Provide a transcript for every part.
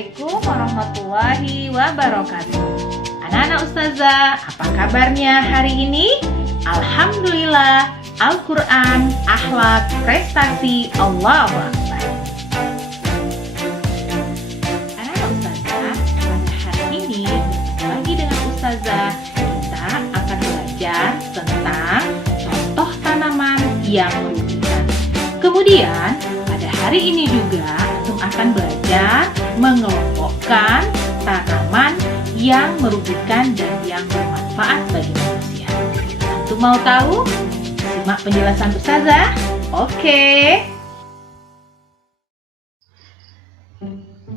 Assalamualaikum warahmatullahi wabarakatuh. Anak-anak Ustazah, apa kabarnya hari ini? Alhamdulillah, Al-Quran, akhlak, prestasi, Allahu Akbar. Anak-anak Ustazah, pada hari ini bersama lagi dengan Ustazah, kita akan belajar tentang contoh tanaman yang merugikan. Kemudian, pada hari ini juga Antum akan belajar mengelompokkan tanaman yang merugikan dan yang bermanfaat bagi manusia. Antum mau tahu? Simak penjelasan Ustazah. Oke.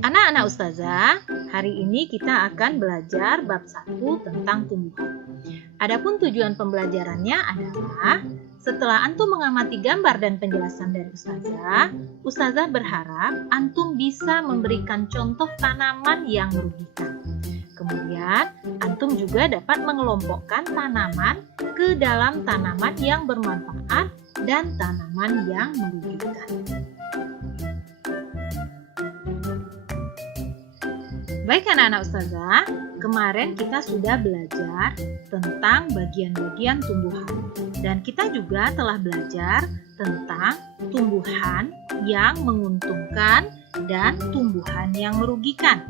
Anak-anak Ustazah, hari ini kita akan belajar bab 1 tentang tumbuhan. Adapun tujuan pembelajarannya adalah setelah Antum mengamati gambar dan penjelasan dari Ustazah berharap Antum bisa memberikan contoh tanaman yang merugikan. Kemudian, Antum juga dapat mengelompokkan tanaman ke dalam tanaman yang bermanfaat dan tanaman yang merugikan. Baik anak-anak Ustazah, kemarin kita sudah belajar tentang bagian-bagian tumbuhan. Dan kita juga telah belajar tentang tumbuhan yang menguntungkan dan tumbuhan yang merugikan.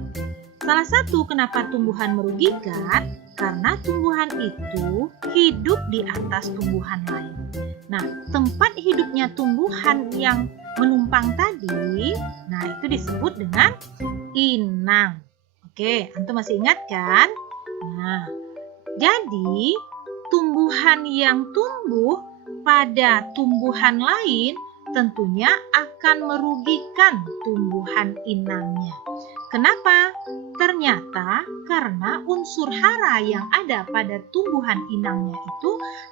Salah satu kenapa tumbuhan merugikan, karena tumbuhan itu hidup di atas tumbuhan lain. Nah, tempat hidupnya tumbuhan yang menumpang tadi, nah itu disebut dengan inang. Oke, Antum masih ingat kan? Nah, jadi tumbuhan yang tumbuh pada tumbuhan lain tentunya akan merugikan tumbuhan inangnya. Kenapa? Ternyata karena unsur hara yang ada pada tumbuhan inangnya itu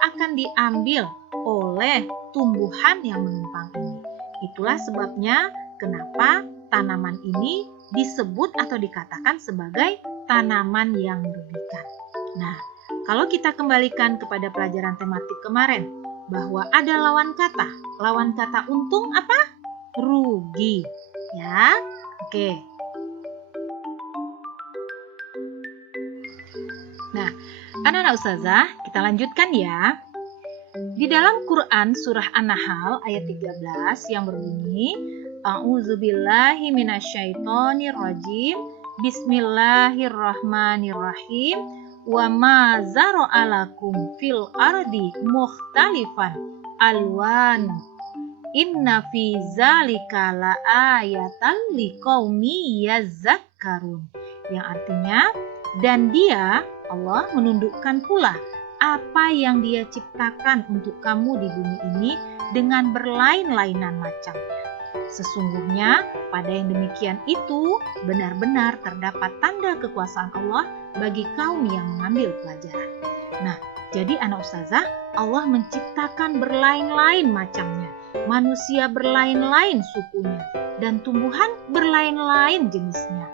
akan diambil oleh tumbuhan yang menumpang ini. Itulah sebabnya kenapa tanaman ini disebut atau dikatakan sebagai tanaman yang merugikan. Nah, kalau kita kembalikan kepada pelajaran tematik kemarin, bahwa ada lawan kata. Lawan kata untung apa? Rugi. Ya, oke. Nah, anak-anak Ustazah, kita lanjutkan ya. Di dalam Quran surah An-Nahl ayat 13 yang berbunyi, A'udzubillahi minasyaitonirrajim. Bismillahirrahmanirrahim. Wa ma zara'alakum fil ardi mukhtalifan alwan. Inna fi zalika laayatan liqaumi yazakkarun. Yang artinya, dan dia, Allah, menundukkan pula apa yang dia ciptakan untuk kamu di bumi ini dengan berlain-lainan macamnya. Sesungguhnya pada yang demikian itu benar-benar terdapat tanda kekuasaan Allah bagi kaum yang mengambil pelajaran. Nah, jadi anak Ustazah, Allah menciptakan berlain-lain macamnya. Manusia berlain-lain sukunya dan tumbuhan berlain-lain jenisnya.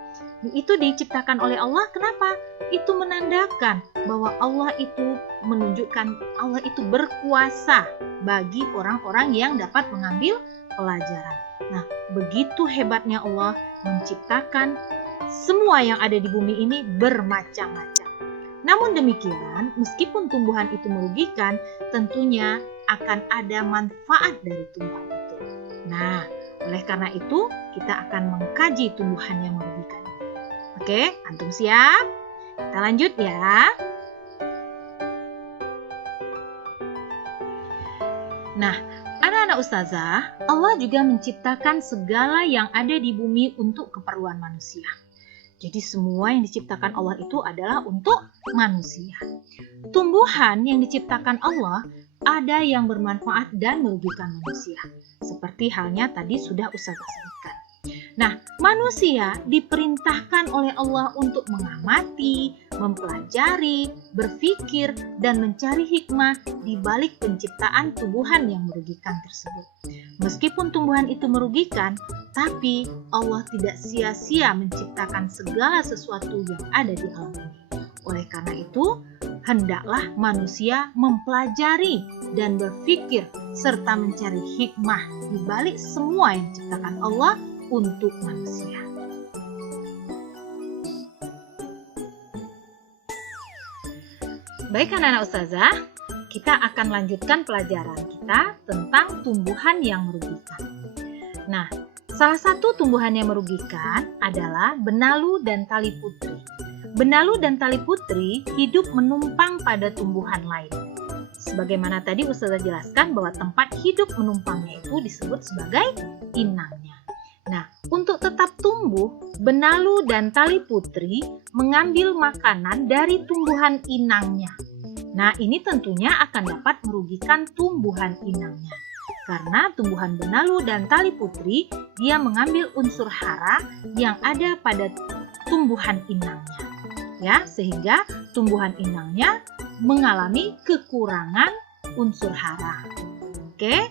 Itu diciptakan oleh Allah. Kenapa? Itu menandakan bahwa Allah itu menunjukkan Allah itu berkuasa bagi orang-orang yang dapat mengambil pelajaran. Nah, begitu hebatnya Allah menciptakan semua yang ada di bumi ini bermacam-macam. Namun demikian, meskipun tumbuhan itu merugikan, tentunya akan ada manfaat dari tumbuhan itu. Nah, oleh karena itu, kita akan mengkaji tumbuhan yang merugikan. Oke, Antum siap? Kita lanjut ya. Nah, anak-anak Ustazah, Allah juga menciptakan segala yang ada di bumi untuk keperluan manusia. Jadi semua yang diciptakan Allah itu adalah untuk manusia. Tumbuhan yang diciptakan Allah ada yang bermanfaat dan merugikan manusia. Seperti halnya tadi sudah Ustazah sebutkan. Nah, manusia diperintahkan oleh Allah untuk mengamati, mempelajari, berpikir, dan mencari hikmah di balik penciptaan tumbuhan yang merugikan tersebut. Meskipun tumbuhan itu merugikan, tapi Allah tidak sia-sia menciptakan segala sesuatu yang ada di alam ini. Oleh karena itu, hendaklah manusia mempelajari dan berpikir serta mencari hikmah di balik semua yang diciptakan Allah untuk manusia. Baik anak-anak ustazah, kita akan lanjutkan pelajaran kita tentang tumbuhan yang merugikan. Nah, salah satu tumbuhan yang merugikan adalah benalu dan tali putri. Benalu dan tali putri hidup menumpang pada tumbuhan lain. Sebagaimana tadi ustazah jelaskan bahwa tempat hidup menumpangnya itu disebut sebagai inangnya. Nah, untuk tetap tumbuh, benalu dan tali putri mengambil makanan dari tumbuhan inangnya. Nah, ini tentunya akan dapat merugikan tumbuhan inangnya. Karena tumbuhan benalu dan tali putri, dia mengambil unsur hara yang ada pada tumbuhan inangnya. Ya, sehingga tumbuhan inangnya mengalami kekurangan unsur hara. Oke?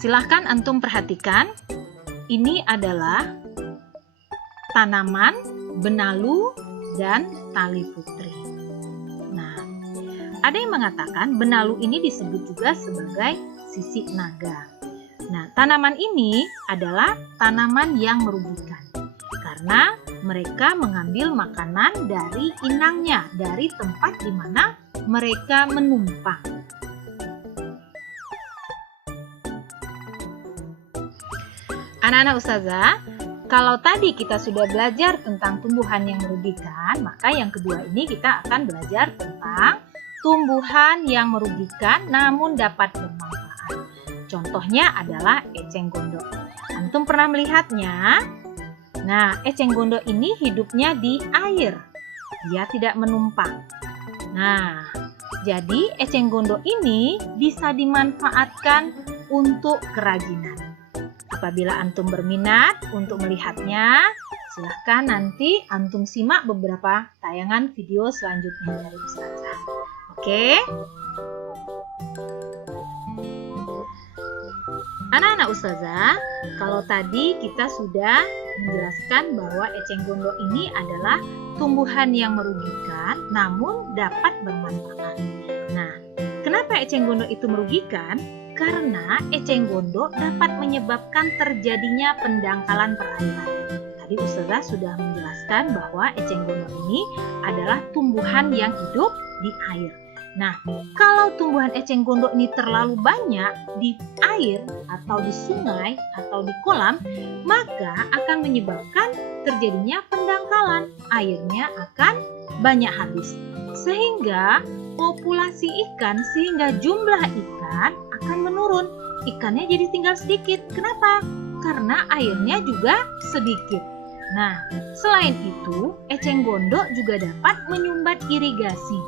Silahkan antum perhatikan, ini adalah tanaman benalu dan tali putri. Nah, ada yang mengatakan benalu ini disebut juga sebagai sisik naga. Nah, tanaman ini adalah tanaman yang merugikan karena mereka mengambil makanan dari inangnya, dari tempat di mana mereka menumpang. Anak-anak ustazah, kalau tadi kita sudah belajar tentang tumbuhan yang merugikan, maka yang kedua ini kita akan belajar tentang tumbuhan yang merugikan namun dapat bermanfaat. Contohnya adalah eceng gondok. Antum pernah melihatnya? Nah, eceng gondok ini hidupnya di air. Dia tidak menumpang. Nah, jadi eceng gondok ini bisa dimanfaatkan untuk kerajinan. Apabila antum berminat untuk melihatnya, silahkan nanti antum simak beberapa tayangan video selanjutnya dari ustazah. Oke? Anak-anak ustazah, kalau tadi kita sudah menjelaskan bahwa eceng gondok ini adalah tumbuhan yang merugikan namun dapat bermanfaat. Nah, kenapa eceng gondok itu merugikan? Karena eceng gondok dapat menyebabkan terjadinya pendangkalan perairan. Tadi ustazah sudah menjelaskan bahwa eceng gondok ini adalah tumbuhan yang hidup di air. Nah, kalau tumbuhan eceng gondok ini terlalu banyak di air atau di sungai atau di kolam, maka akan menyebabkan terjadinya pendangkalan. Airnya akan banyak habis. Sehingga populasi ikan, sehingga jumlah ikan akan menurun. Ikannya jadi tinggal sedikit. Kenapa? Karena airnya juga sedikit. Nah, selain itu, eceng gondok juga dapat menyumbat irigasi.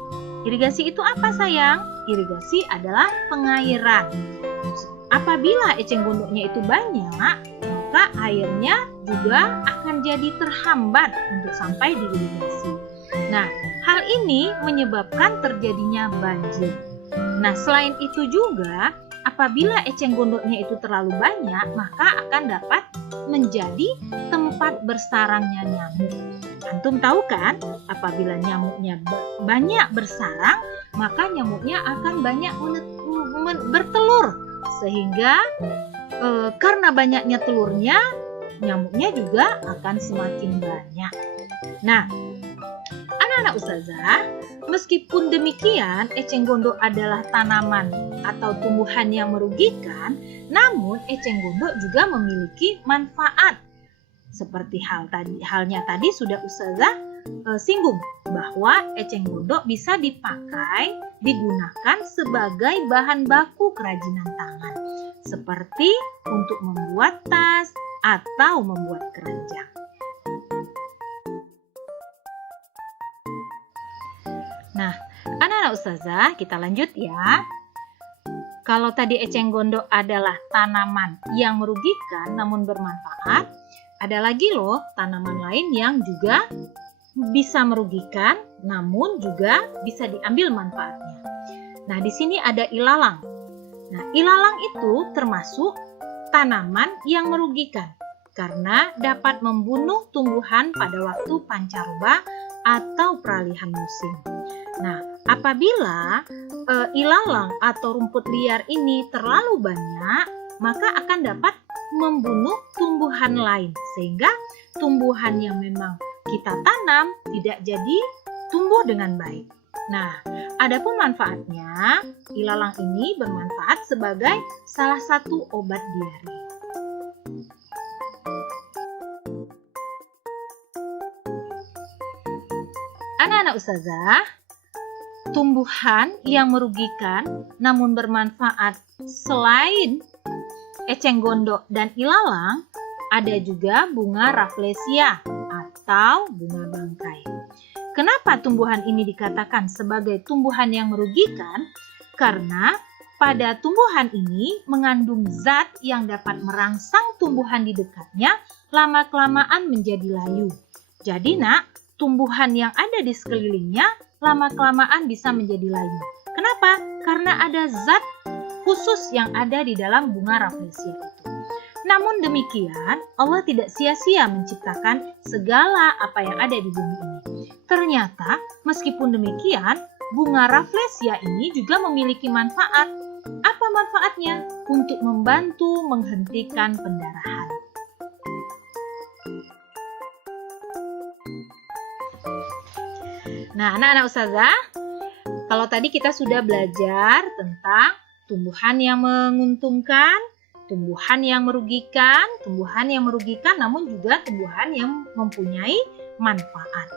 Irigasi itu apa sayang? Irigasi adalah pengairan. Apabila eceng gondoknya itu banyak, maka airnya juga akan jadi terhambat untuk sampai di irigasi. Nah, hal ini menyebabkan terjadinya banjir. Nah, selain itu juga, apabila eceng gondoknya itu terlalu banyak, maka akan dapat menjadi tempat bersarangnya nyamuk. Antum tahu kan, apabila nyamuknya banyak bersarang, maka nyamuknya akan banyak bertelur. Sehingga karena banyaknya telurnya, nyamuknya juga akan semakin banyak. Nah, anak-anak ustazah, meskipun demikian, eceng gondok adalah tanaman atau tumbuhan yang merugikan, namun eceng gondok juga memiliki manfaat. Seperti halnya tadi sudah ustazah singgung bahwa eceng gondok bisa digunakan sebagai bahan baku kerajinan tangan, seperti untuk membuat tas atau membuat keranjang. Nah, anak-anak ustazah, kita lanjut ya. Kalau tadi eceng gondok adalah tanaman yang merugikan namun bermanfaat, ada lagi loh tanaman lain yang juga bisa merugikan namun juga bisa diambil manfaatnya. Nah, di sini ada ilalang. Nah, ilalang itu termasuk tanaman yang merugikan karena dapat membunuh tumbuhan pada waktu pancaroba atau peralihan musim. Nah, apabila ilalang atau rumput liar ini terlalu banyak, maka akan dapat membunuh tumbuhan lain, sehingga tumbuhan yang memang kita tanam tidak jadi tumbuh dengan baik. Nah, adapun manfaatnya, ilalang ini bermanfaat sebagai salah satu obat diare. Anak-anak ustazah, tumbuhan yang merugikan namun bermanfaat selain eceng gondok dan ilalang, ada juga bunga rafflesia atau bunga bangkai. Kenapa tumbuhan ini dikatakan sebagai tumbuhan yang merugikan? Karena pada tumbuhan ini mengandung zat yang dapat merangsang tumbuhan di dekatnya lama-kelamaan menjadi layu. Jadi nak, tumbuhan yang ada di sekelilingnya lama-kelamaan bisa menjadi layu. Kenapa? Karena ada zat khusus yang ada di dalam bunga rafflesia itu. Namun demikian, Allah tidak sia-sia menciptakan segala apa yang ada di bumi ini. Ternyata, meskipun demikian, bunga rafflesia ini juga memiliki manfaat. Apa manfaatnya? Untuk membantu menghentikan pendarahan. Nah, anak-anak ustazah, kalau tadi kita sudah belajar tentang tumbuhan yang menguntungkan, tumbuhan yang merugikan namun juga tumbuhan yang mempunyai manfaat.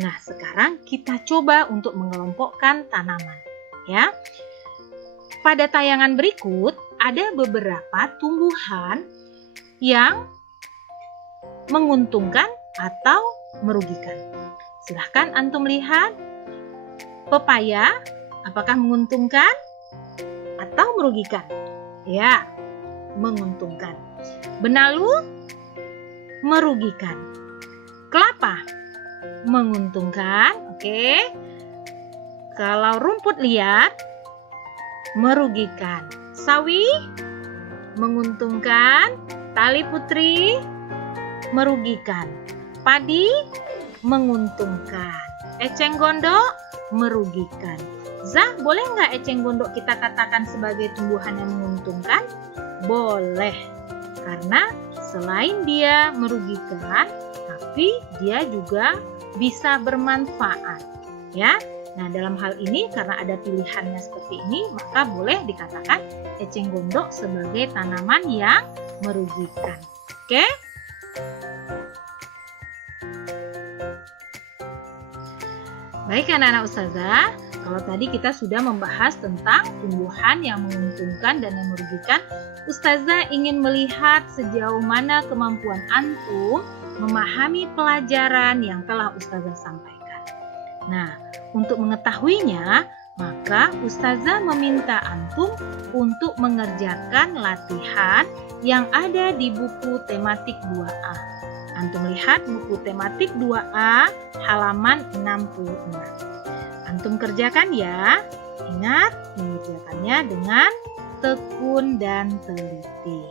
Nah, sekarang kita coba untuk mengelompokkan tanaman, ya. Pada tayangan berikut ada beberapa tumbuhan yang menguntungkan atau merugikan. Silahkan antum lihat. Pepaya, apakah menguntungkan atau merugikan? Ya, menguntungkan. Benalu, merugikan. Kelapa, menguntungkan. Oke. Kalau rumput liar, merugikan. Sawi, menguntungkan. Tali putri, merugikan. Padi, menguntungkan. Eceng gondok, merugikan. Zah, boleh nggak eceng gondok kita katakan sebagai tumbuhan yang menguntungkan? Boleh, karena selain dia merugikan, tapi dia juga bisa bermanfaat, ya. Nah, dalam hal ini karena ada pilihannya seperti ini, maka boleh dikatakan eceng gondok sebagai tanaman yang merugikan. Oke? Baik anak-anak ustazah, kalau tadi kita sudah membahas tentang tumbuhan yang menguntungkan dan yang merugikan, ustazah ingin melihat sejauh mana kemampuan antum memahami pelajaran yang telah ustazah sampaikan. Nah, untuk mengetahuinya, maka ustazah meminta antum untuk mengerjakan latihan yang ada di buku tematik 2A. Antum lihat buku tematik 2A halaman 66. Antum kerjakan ya. Ingat, mengerjakannya dengan tekun dan teliti.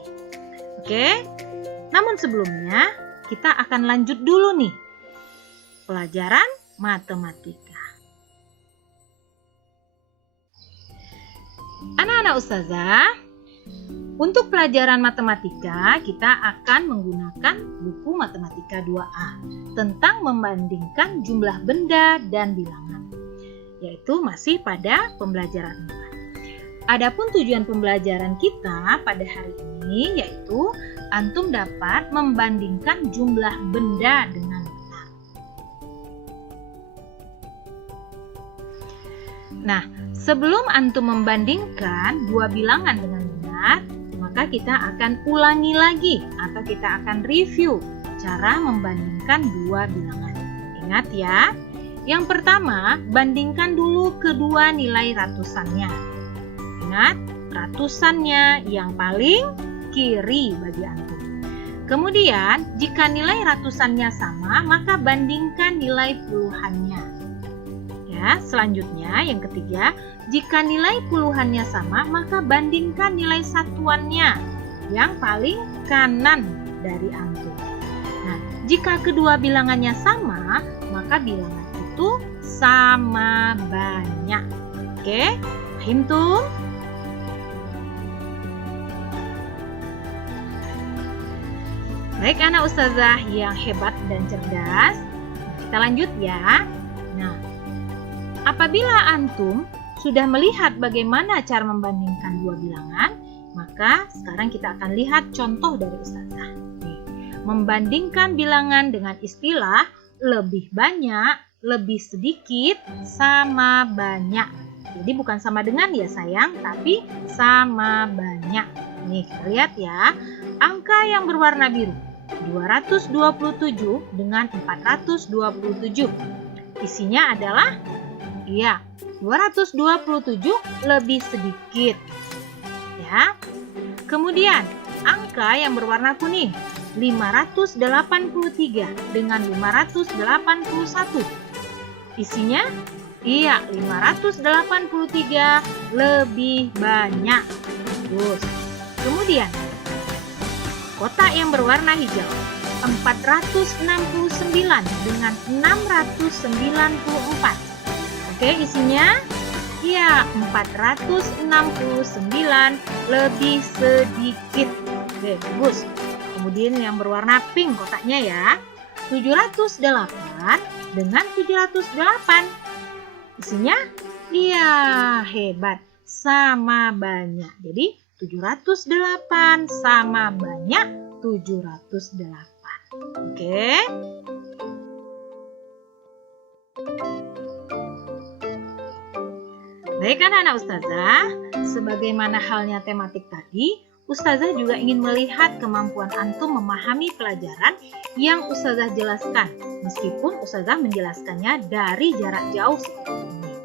Oke? Namun sebelumnya, kita akan lanjut dulu nih. Pelajaran matematika. Anak-anak ustazah, untuk pelajaran matematika, kita akan menggunakan buku matematika 2A tentang membandingkan jumlah benda dan bilangan, yaitu masih pada pembelajaran 4. Adapun tujuan pembelajaran kita pada hari ini yaitu antum dapat membandingkan jumlah benda dengan benar. Nah, sebelum antum membandingkan dua bilangan dengan benar, maka kita akan ulangi lagi atau kita akan review cara membandingkan dua bilangan. Ingat ya, yang pertama bandingkan dulu kedua nilai ratusannya. Ingat, ratusannya yang paling kiri bagi antum. Kemudian, jika nilai ratusannya sama, maka bandingkan nilai puluhannya. Ya, selanjutnya yang ketiga, jika nilai puluhannya sama, maka bandingkan nilai satuannya yang paling kanan dari antum. Nah, jika kedua bilangannya sama, maka bilangan itu sama banyak. Oke, paham tuh? Baik anak ustazah yang hebat dan cerdas, kita lanjut ya. Nah, apabila antum sudah melihat bagaimana cara membandingkan dua bilangan, maka sekarang kita akan lihat contoh dari Ustazah. Nih, membandingkan bilangan dengan istilah lebih banyak, lebih sedikit, sama banyak. Jadi bukan sama dengan ya sayang, tapi sama banyak. Nih, kita lihat ya. Angka yang berwarna biru, 227 dengan 427. Isinya adalah, 227 lebih sedikit. Ya. Kemudian, angka yang berwarna kuning, 583 dengan 581. Isinya, 583 lebih banyak. Terus, kemudian, kotak yang berwarna hijau, 469 dengan 694. Oke, isinya 469 lebih sedikit. Oke, bagus. Kemudian yang berwarna pink kotaknya ya, 708 dengan 708. Isinya hebat, sama banyak. Jadi 708 sama banyak 708. Oke. Baik anak-anak Ustazah, sebagaimana halnya tematik tadi, Ustazah juga ingin melihat kemampuan antum memahami pelajaran yang Ustazah jelaskan, meskipun Ustazah menjelaskannya dari jarak jauh seperti ini.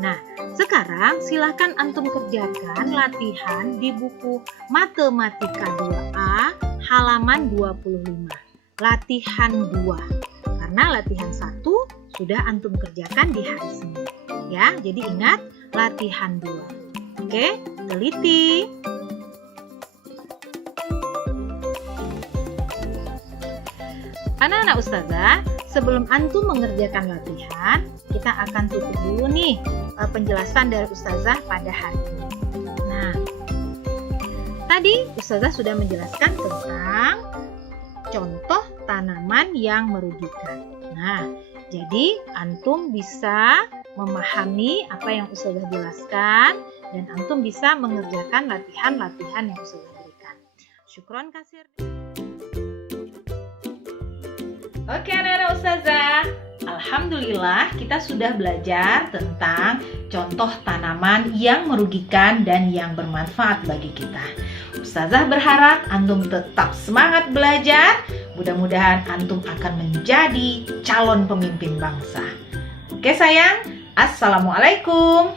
Nah, sekarang silakan antum kerjakan latihan di buku Matematika 2A halaman 25. Latihan 2. Karena latihan 1 sudah antum kerjakan di hari Senin. Ya, jadi ingat latihan 2. Oke, teliti. Anak-anak Ustazah, sebelum antum mengerjakan latihan, kita akan tutup dulu nih penjelasan dari Ustazah pada hari ini. Nah, tadi Ustazah sudah menjelaskan tentang contoh tanaman yang merugikan. Nah, jadi antum bisa memahami apa yang Ustazah jelaskan dan antum bisa mengerjakan latihan-latihan yang Ustazah berikan. Syukron kasir. Oke anak-anak Ustazah, alhamdulillah kita sudah belajar tentang contoh tanaman yang merugikan dan yang bermanfaat bagi kita. Ustazah berharap antum tetap semangat belajar. Mudah-mudahan antum akan menjadi calon pemimpin bangsa. Oke sayang, assalamualaikum.